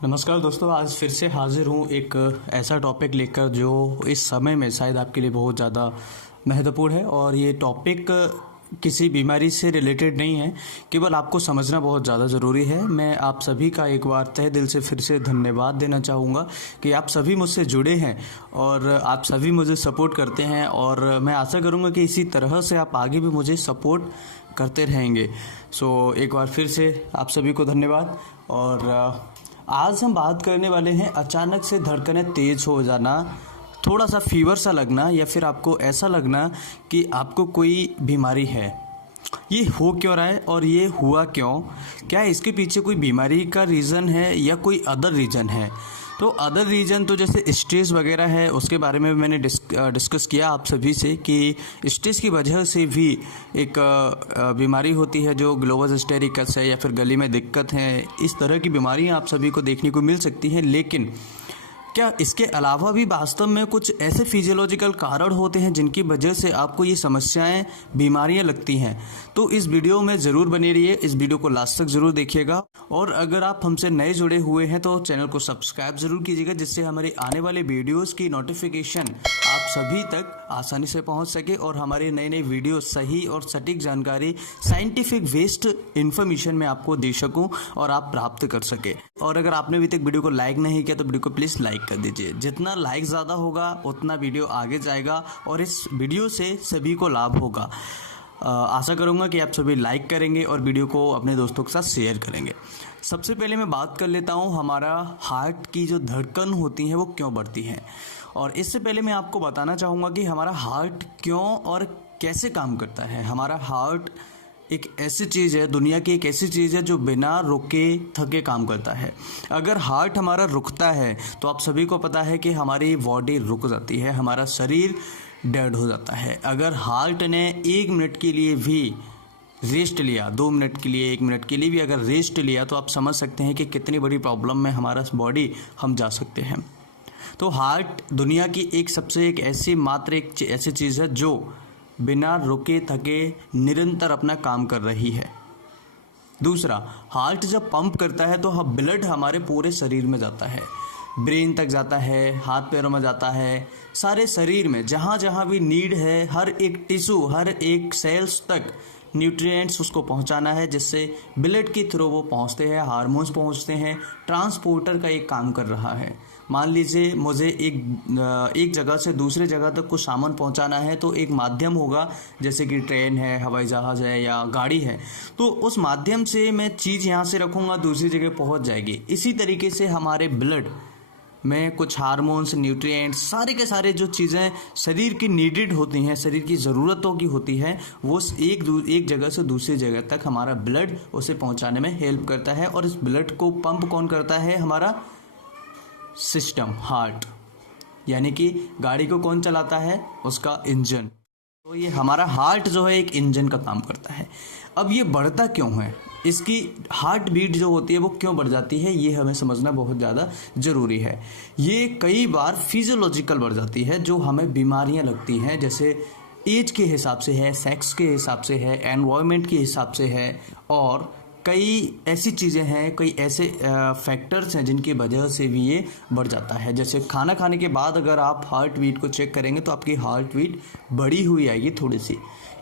नमस्कार दोस्तों, आज फिर से हाजिर हूँ एक ऐसा टॉपिक लेकर जो इस समय में शायद आपके लिए बहुत ज़्यादा महत्वपूर्ण है। और ये टॉपिक किसी बीमारी से रिलेटेड नहीं है, केवल आपको समझना बहुत ज़्यादा ज़रूरी है। मैं आप सभी का एक बार तहे दिल से फिर से धन्यवाद देना चाहूँगा कि आप सभी मुझसे जुड़े हैं और आप सभी मुझे सपोर्ट करते हैं, और मैं आशा करूँगा कि इसी तरह से आप आगे भी मुझे सपोर्ट करते रहेंगे। एक बार फिर से आप सभी को धन्यवाद। और आज हम बात करने वाले हैं अचानक से धड़कनें तेज़ हो जाना, थोड़ा सा फीवर सा लगना, या फिर आपको ऐसा लगना कि आपको कोई बीमारी है। ये हो क्यों रहा है और ये हुआ क्यों? क्या इसके पीछे कोई बीमारी का रीज़न है या कोई अदर रीज़न है? तो अदर रीज़न तो जैसे स्ट्रेस वगैरह है, उसके बारे में मैंने डिस्कस किया आप सभी से कि स्ट्रेस की वजह से भी एक बीमारी होती है जो ग्लोबल हिस्टेरिकस है, या फिर गले में दिक्कत है। इस तरह की बीमारियां आप सभी को देखने को मिल सकती हैं। लेकिन क्या इसके अलावा भी वास्तव में कुछ ऐसे फिजियोलॉजिकल कारण होते हैं जिनकी वजह से आपको ये समस्याएं, बीमारियां लगती हैं? तो इस वीडियो में ज़रूर बने रहिए, इस वीडियो को लास्ट तक ज़रूर देखिएगा। और अगर आप हमसे नए जुड़े हुए हैं तो चैनल को सब्सक्राइब ज़रूर कीजिएगा, जिससे हमारे आने वाले वीडियोज़ की नोटिफिकेशन आप सभी तक आसानी से पहुंच सके और हमारे नए नए वीडियो सही और सटीक जानकारी, साइंटिफिक बेस्ड इन्फॉर्मेशन में आपको दे सकूं और आप प्राप्त कर सके। और अगर आपने अभी तक वीडियो को लाइक नहीं किया तो वीडियो को प्लीज़ लाइक कर दीजिए। जितना लाइक ज़्यादा होगा उतना वीडियो आगे जाएगा और इस वीडियो से सभी को लाभ होगा। आशा करूँगा कि आप सभी लाइक करेंगे और वीडियो को अपने दोस्तों के साथ शेयर करेंगे। सबसे पहले मैं बात कर लेता हूँ हमारा हार्ट की जो धड़कन होती है वो क्यों बढ़ती है। और इससे पहले मैं आपको बताना चाहूँगा कि हमारा हार्ट क्यों और कैसे काम करता है। हमारा हार्ट एक ऐसी चीज़ है, दुनिया की एक ऐसी चीज़ है जो बिना रुके थके काम करता है। अगर हार्ट हमारा रुकता है तो आप सभी को पता है कि हमारी बॉडी रुक जाती है, हमारा शरीर डेड हो जाता है। अगर हार्ट ने 1 मिनट के लिए भी रेस्ट लिया, 2 मिनट के लिए, 1 मिनट के लिए भी अगर रेस्ट लिया, तो आप समझ सकते हैं कि कितनी बड़ी प्रॉब्लम में हमारा बॉडी हम जा सकते हैं। तो हार्ट दुनिया की एक ऐसी चीज़ है जो बिना रुके थके निरंतर अपना काम कर रही है। दूसरा, हार्ट जब पंप करता है तो ब्लड हमारे पूरे शरीर में जाता है, ब्रेन तक जाता है, हाथ पैरों में जाता है, सारे शरीर में जहाँ जहाँ भी नीड है, हर एक टिश्यू, हर एक सेल्स तक न्यूट्रिएंट्स उसको पहुंचाना है, जिससे ब्लड के थ्रू वो पहुंचते हैं, हार्मोन्स पहुंचते हैं। ट्रांसपोर्टर का एक काम कर रहा है। मान लीजिए मुझे एक जगह से दूसरे जगह तक कुछ सामान पहुंचाना है, तो एक माध्यम होगा, जैसे कि ट्रेन है, हवाई जहाज़ है या गाड़ी है, तो उस माध्यम से मैं चीज़ यहाँ से रखूँगा, दूसरी जगह पहुँच जाएगी। इसी तरीके से हमारे ब्लड में कुछ हार्मोन्स, न्यूट्रिएंट्स, सारे के सारे जो चीज़ें शरीर की नीडेड होती हैं, शरीर की ज़रूरतों की होती हैं, वो एक जगह से दूसरी जगह तक हमारा ब्लड उसे पहुंचाने में हेल्प करता है। और इस ब्लड को पंप कौन करता है? हमारा सिस्टम, हार्ट। यानी कि गाड़ी को कौन चलाता है? उसका इंजन। तो ये हमारा हार्ट जो है एक इंजन का काम करता है। अब ये बढ़ता क्यों है, इसकी हार्ट बीट जो होती है वो क्यों बढ़ जाती है, ये हमें समझना बहुत ज़्यादा ज़रूरी है। ये कई बार फिजियोलॉजिकल बढ़ जाती है, जो हमें बीमारियां लगती हैं, जैसे एज के हिसाब से है, सेक्स के हिसाब से है, एनवायरनमेंट के हिसाब से है, और कई ऐसी चीज़ें हैं, कई ऐसे फैक्टर्स हैं जिनकी वजह से भी ये बढ़ जाता है। जैसे खाना खाने के बाद अगर आप हार्ट बीट को चेक करेंगे तो आपकी हार्ट बीट बढ़ी हुई आएगी थोड़ी सी।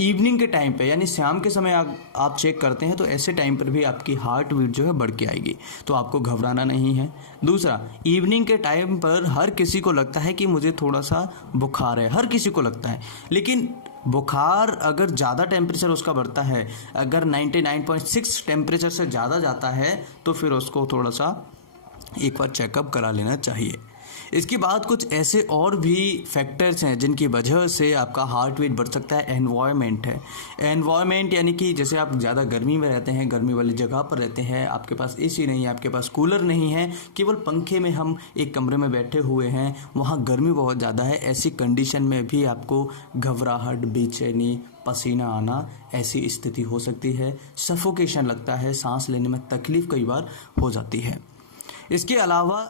इवनिंग के टाइम पे, यानी शाम के समय आप चेक करते हैं तो ऐसे टाइम पर भी आपकी हार्ट बीट जो है बढ़ के आएगी, तो आपको घबराना नहीं है। दूसरा, इवनिंग के टाइम पर हर किसी को लगता है कि मुझे थोड़ा सा बुखार है, हर किसी को लगता है। लेकिन बुखार अगर ज़्यादा टेम्परेचर उसका बढ़ता है, अगर 99.6 टेम्परेचर से ज़्यादा जाता है, तो फिर उसको थोड़ा सा एक बार चेकअप करा लेना चाहिए। इसके बाद कुछ ऐसे और भी फैक्टर्स हैं जिनकी वजह से आपका हार्ट बीट बढ़ सकता है। एनवायरनमेंट है, एनवायरनमेंट यानी कि जैसे आप ज़्यादा गर्मी में रहते हैं, गर्मी वाली जगह पर रहते हैं, आपके पास एसी नहीं है, आपके पास कूलर नहीं है, केवल पंखे में हम एक कमरे में बैठे हुए हैं, वहाँ गर्मी बहुत ज़्यादा है। ऐसी कंडीशन में भी आपको घबराहट, बेचैनी, पसीना आना, ऐसी स्थिति हो सकती है। सफोकेशन लगता है, सांस लेने में तकलीफ कई बार हो जाती है। इसके अलावा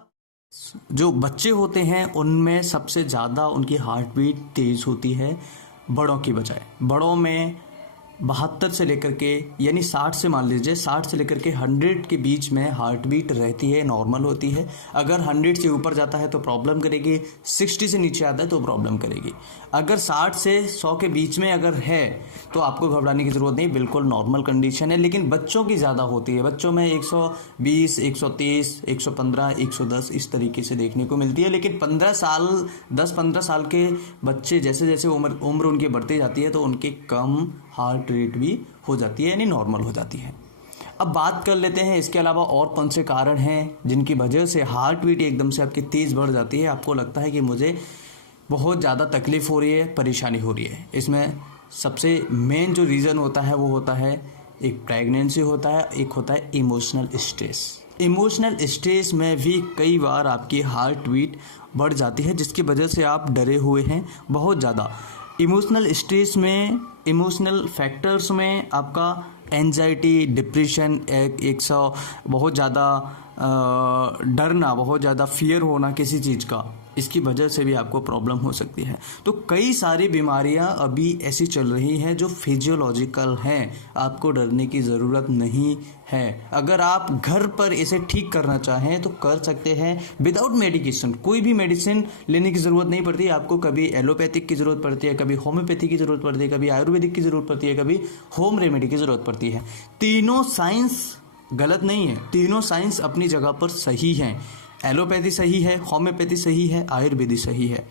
जो बच्चे होते हैं उनमें सबसे ज़्यादा उनकी हार्ट बीट तेज़ होती है बड़ों की बजाय। बड़ों में 72 से लेकर के यानी 60 से मान लीजिए 60 से लेकर के 100 के बीच में हार्ट बीट रहती है, नॉर्मल होती है। अगर 100 से ऊपर जाता है तो प्रॉब्लम करेगी, 60 से नीचे आता है तो प्रॉब्लम करेगी। अगर 60 से 100 के बीच में अगर है तो आपको घबराने की ज़रूरत नहीं, बिल्कुल नॉर्मल कंडीशन है। लेकिन बच्चों की ज़्यादा होती है, बच्चों में 120, 130, 115, 110 इस तरीके से देखने को मिलती है। लेकिन 10-15 साल के बच्चे जैसे जैसे उम्र उनकी बढ़ती जाती है तो उनके कम हार्ट रेट भी हो जाती है, यानी नॉर्मल हो जाती है। अब बात कर लेते हैं इसके अलावा और कौन से कारण हैं जिनकी वजह से हार्ट बीट एकदम से आपकी तेज़ बढ़ जाती है। आपको लगता है कि मुझे बहुत ज़्यादा तकलीफ़ हो रही है, परेशानी हो रही है। इसमें सबसे मेन जो रीज़न होता है वो होता है एक प्रेगनेंसी होता है, एक होता है इमोशनल स्ट्रेस। इमोशनल स्ट्रेस में भी कई बार आपकी हार्ट बीट बढ़ जाती है जिसकी वजह से आप डरे हुए हैं बहुत ज़्यादा। इमोशनल स्ट्रेस में, इमोशनल फैक्टर्स में आपका एंजाइटी, डिप्रेशन, बहुत ज़्यादा डरना, बहुत ज़्यादा फियर होना किसी चीज़ का, इसकी वजह से भी आपको प्रॉब्लम हो सकती है। तो कई सारी बीमारियां अभी ऐसी चल रही हैं जो फिजियोलॉजिकल हैं, आपको डरने की ज़रूरत नहीं है। अगर आप घर पर इसे ठीक करना चाहें तो कर सकते हैं विदाउट मेडिकेशन। कोई भी मेडिसिन लेने की ज़रूरत नहीं पड़ती। आपको कभी एलोपैथिक की ज़रूरत पड़ती है, कभी होम्योपैथी की ज़रूरत पड़ती है, कभी आयुर्वेदिक की ज़रूरत पड़ती है, कभी होम रेमेडी की ज़रूरत पड़ती है। तीनों साइंस गलत नहीं है, तीनों साइंस अपनी जगह पर सही हैं। एलोपैथी सही है, होम्योपैथी सही है, आयुर्वेदिक सही है।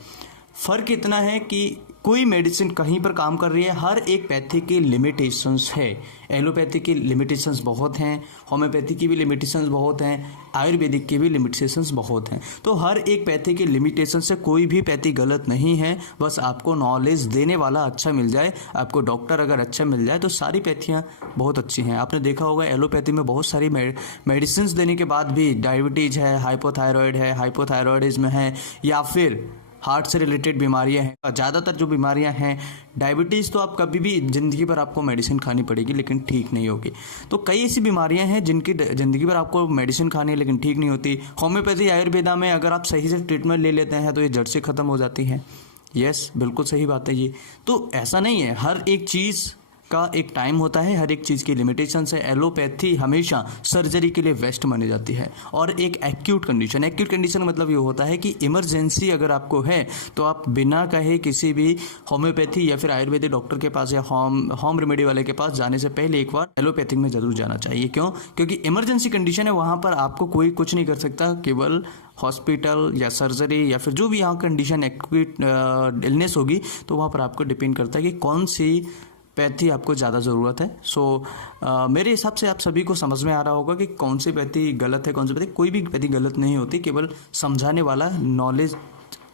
फ़र्क इतना है कि कोई मेडिसिन कहीं पर काम कर रही है, हर एक पैथी की लिमिटेशंस है। एलोपैथी की लिमिटेशंस बहुत हैं, होम्योपैथी की भी लिमिटेशंस बहुत हैं, आयुर्वेदिक की भी लिमिटेशंस बहुत हैं। तो हर एक पैथी की लिमिटेशन से कोई भी पैथी गलत नहीं है। बस आपको नॉलेज देने वाला अच्छा मिल जाए, आपको डॉक्टर अगर अच्छा मिल जाए तो सारी पैथियाँ बहुत अच्छी हैं। आपने देखा होगा एलोपैथी में बहुत सारी मेडिसिन देने के बाद भी डायबिटीज़ है, हाइपोथायरॉयड है, हाइपोथायरॉयडिज्म है, या फिर हार्ट से रिलेटेड बीमारियां हैं। ज़्यादातर जो बीमारियां हैं, डायबिटीज़ तो आप कभी भी ज़िंदगी भर आपको मेडिसिन खानी पड़ेगी लेकिन ठीक नहीं होगी। तो कई ऐसी बीमारियां हैं जिनकी ज़िंदगी भर आपको मेडिसिन खानी है लेकिन ठीक नहीं होती। होम्योपैथी, आयुर्वेदा में अगर आप सही से ट्रीटमेंट ले लेते हैं तो ये जड़ से ख़त्म हो जाती है। यस, बिल्कुल सही बात है ये। तो ऐसा नहीं है, हर एक चीज़ का एक टाइम होता है, हर एक चीज़ की लिमिटेशन है। एलोपैथी हमेशा सर्जरी के लिए बेस्ट मानी जाती है। और एक एक्यूट कंडीशन मतलब ये होता है कि इमरजेंसी अगर आपको है तो आप बिना कहे किसी भी होम्योपैथी या फिर आयुर्वेदिक डॉक्टर के पास या होम रेमेडी वाले के पास जाने से पहले एक बार एलोपैथिक में ज़रूर जाना चाहिए। क्यों? क्योंकि इमरजेंसी कंडीशन है, वहाँ पर आपको कोई कुछ नहीं कर सकता, केवल हॉस्पिटल या सर्जरी या फिर जो भी यहाँ कंडीशन एक्यूट इलनेस होगी तो वहाँ पर आपको डिपेंड करता है कि कौन सी पैथी आपको ज़्यादा ज़रूरत है। मेरे हिसाब से आप सभी को समझ में आ रहा होगा कि कौन सी पैथी गलत है, कौन सी पैथी, कोई भी पैथी गलत नहीं होती, केवल समझाने वाला नॉलेज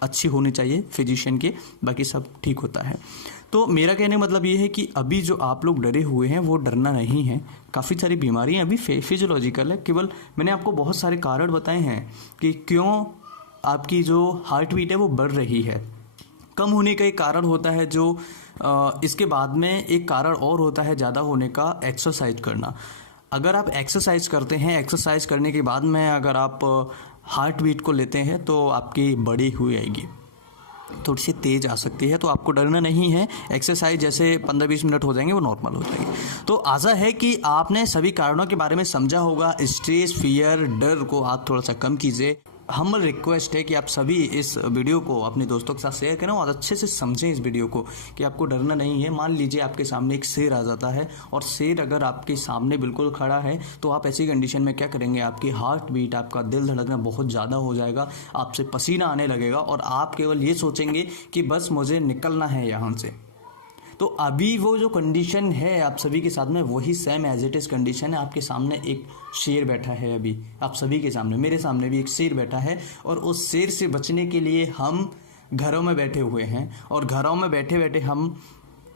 अच्छी होनी चाहिए फिजिशियन के, बाकी सब ठीक होता है। तो मेरा कहने का मतलब ये है कि अभी जो आप लोग डरे हुए हैं वो डरना नहीं है। काफ़ी सारी बीमारियाँ अभी फिजियोलॉजिकल है, केवल मैंने आपको बहुत सारे कारण बताए हैं कि क्यों आपकी जो हार्ट बीट है वो बढ़ रही है। कम होने का एक कारण होता है जो इसके बाद में एक कारण और होता है ज़्यादा होने का, एक्सरसाइज करना। अगर आप एक्सरसाइज करते हैं, एक्सरसाइज करने के बाद में अगर आप हार्ट बीट को लेते हैं तो आपकी बढ़ी हुई आएगी, थोड़ी सी तेज़ आ सकती है। तो आपको डरना नहीं है, एक्सरसाइज जैसे 15-20 मिनट हो जाएंगे वो नॉर्मल हो जाएगी। तो आशा है कि आपने सभी कारणों के बारे में समझा होगा। स्ट्रेस, फियर, डर को आप थोड़ा सा कम कीजिए। हम्बल रिक्वेस्ट है कि आप सभी इस वीडियो को अपने दोस्तों के साथ शेयर करें और अच्छे से समझें इस वीडियो को कि आपको डरना नहीं है। मान लीजिए आपके सामने एक शेर आ जाता है और शेर अगर आपके सामने बिल्कुल खड़ा है तो आप ऐसी कंडीशन में क्या करेंगे, आपकी हार्ट बीट, आपका दिल धड़कना बहुत ज़्यादा हो जाएगा, आपसे पसीना आने लगेगा और आप केवल ये सोचेंगे कि बस मुझे निकलना है यहाँ से। तो अभी वो जो कंडीशन है आप सभी के साथ में, वही same as it is condition है। आपके सामने एक शेर बैठा है, अभी आप सभी के सामने, मेरे सामने भी एक शेर बैठा है और उस शेर से बचने के लिए हम घरों में बैठे हुए हैं और घरों में बैठे बैठे हम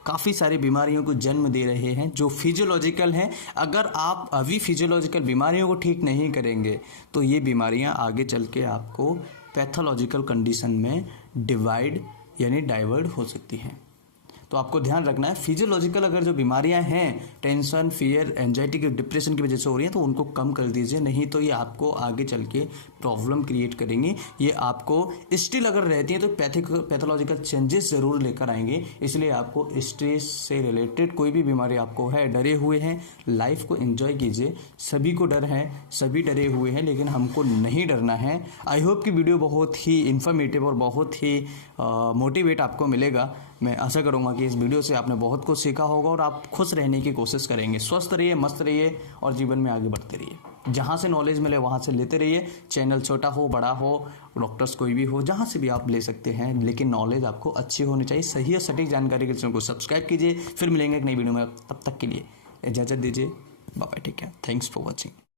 काफ़ी सारी बीमारियों को जन्म दे रहे हैं जो फिजियोलॉजिकल हैं। अगर आप अभी फिजियोलॉजिकल बीमारियों को ठीक नहीं करेंगे तो ये बीमारियां आगे चल के आपको पैथोलॉजिकल कंडीशन में डिवाइड यानी डाइवर्ट हो सकती हैं। तो आपको ध्यान रखना है फिजियोलॉजिकल अगर जो बीमारियां हैं, टेंशन, फियर, एंजाइटी की, डिप्रेशन की वजह से हो रही हैं, तो उनको कम कर दीजिए, नहीं तो ये आपको आगे चल के प्रॉब्लम क्रिएट करेंगी। ये आपको स्टिल अगर रहती हैं तो पैथोलॉजिकल चेंजेस ज़रूर लेकर आएंगे। इसलिए आपको स्ट्रेस से रिलेटेड कोई भी बीमारी आपको है, डरे हुए हैं, लाइफ को एंजॉय कीजिए। सभी को डर है, सभी डरे हुए हैं, लेकिन हमको नहीं डरना है। आई होप कि वीडियो बहुत ही इन्फॉर्मेटिव और बहुत ही मोटिवेट आपको मिलेगा। मैं आशा करूंगा कि इस वीडियो से आपने बहुत कुछ सीखा होगा और आप खुश रहने की कोशिश करेंगे। स्वस्थ रहिए, मस्त रहिए और जीवन में आगे बढ़ते रहिए। जहाँ से नॉलेज मिले वहाँ से लेते रहिए। चैनल छोटा हो, बड़ा हो, डॉक्टर्स कोई भी हो, जहाँ से भी आप ले सकते हैं, लेकिन नॉलेज आपको अच्छी होनी चाहिए। सही और सटीक जानकारी के चैनल को सब्सक्राइब कीजिए। फिर मिलेंगे एक नई वीडियो में, तब तक के लिए इजाज़त दीजिए। बाय बाय, ठीक है। Thanks for watching.